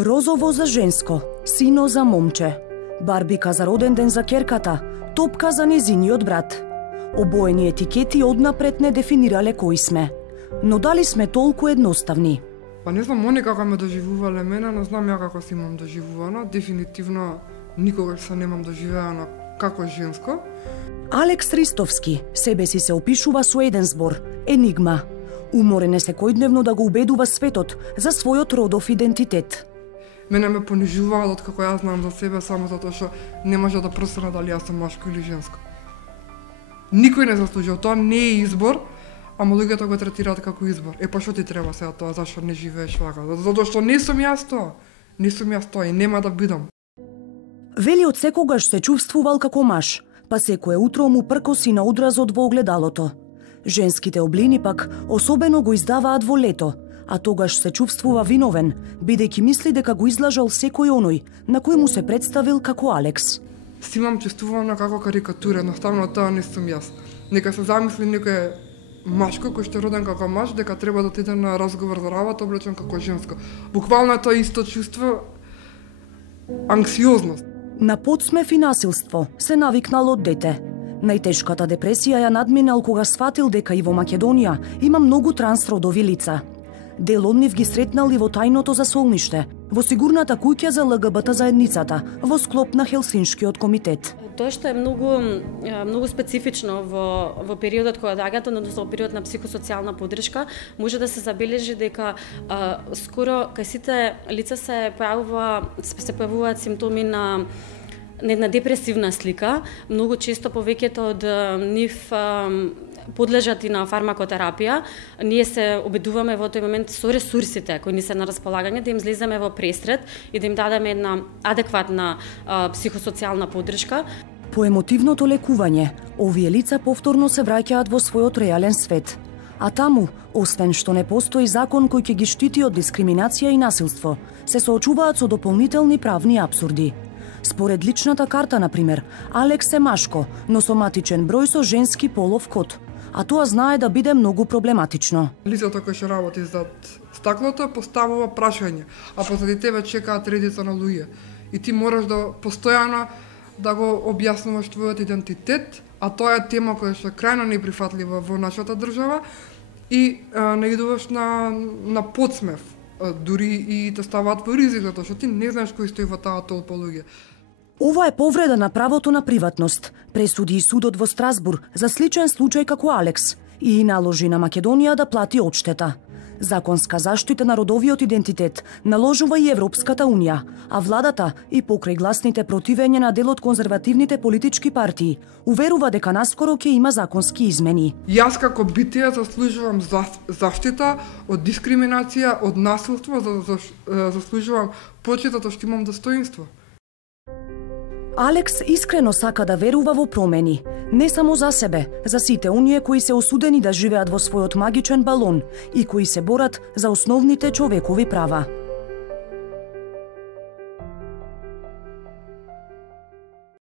Розово за женско, сино за момче, барбика за роден ден за керката, топка за незиниот брат. Обоени етикети однапред не дефинирале кои сме. Но дали сме толку едноставни? Па не знам они како ме доживувале мене, но знам ја како си имам доживувано. Дефинитивно никогаш се немам доживеано како женско. Алекс Ристовски себе си се опишува со еден збор – енигма. Уморен е секојдневно да го убедува светот за својот родов идентитет. Мене ме понижуваат откако јас знам за себе само затоа што не може да просна дали јас сум машко или женско. Никој не заслужува, тоа не е избор, ама луѓето го третираат како избор. Па што ти треба сега тоа, зашто не живееш вака? Затоа што не сум јас тоа. Не сум јас тоа и нема да бидам. Вели од секогаш се чувствувал како маж, па секое утро му пркоси на одразот во огледалото. Женските облини пак особено го издаваат во лето, а тогаш се чувствува виновен, бидејќи мисли дека го излажал секој оној на кој му се представил како Алекс. Си имам чувствувано како карикатура, едноставно тоа не сум јас. Нека се замисли некој машко кој што е роден како маж, дека треба да отиде на разговор за работа облечен како женско. Буквално е тоа исто чувство, анксиозност. На подсмев и насилство се навикнал од дете. Најтешката депресија ја надминал кога сфатил дека и во Македонија има многу трансродови лица. Дел од нив ги сретнал и во тајното засолниште, во сигурната куќа за ЛГБТ заедницата, во склоп на Хелсиншкиот комитет. Тоа што е многу специфично во периодот кога доаѓате, односно во период на психосоцијална поддршка, може да се забележи дека скоро кај сите лица се појавуваат симптоми на една депресивна слика. Многу често повеќето од нив подлежат и на фармакотерапија. Ние се обидуваме во тој момент со ресурсите кои ни се на располагање да им злеземе во пресред и да им дадеме една адекватна психосоцијална поддршка. По емотивното лекување, овие лица повторно се враќаат во својот реален свет. А таму, освен што не постои закон кој ќе ги штити од дискриминација и насилство, се соочуваат со дополнителни правни апсурди. Според личната карта, например, Алекс е машко, но соматичен број со женски полов код, а тоа знае да биде многу проблематично. Лицето кој што работи зад стаклото поставува прашање, а позади тебе чекаат редица на луѓе. И ти мораш да постојано да го објаснуваш твојот идентитет, а тоа е тема која што е крајно неприфатлива во нашата држава и наидуваш на подсмев. Дури и те ставаат во ризик, затоа што ти не знаеш кој стои во таа толпа луѓе. Ова е повреда на правото на приватност, пресуди и судот во Страсбург за сличен случај како Алекс и наложи на Македонија да плати одштета. Законска заштита на родовиот идентитет наложува и Европската Унија, а владата и покрај гласните противења на дел од конзервативните политички партии уверува дека наскоро ќе има законски измени. Јас како битие заслужувам заштита од дискриминација, од насилство, заслужувам почит затоа што имам достоинство. Алекс искрено сака да верува во промени, не само за себе, за сите оние кои се осудени да живеат во својот магичен балон и кои се борат за основните човекови права.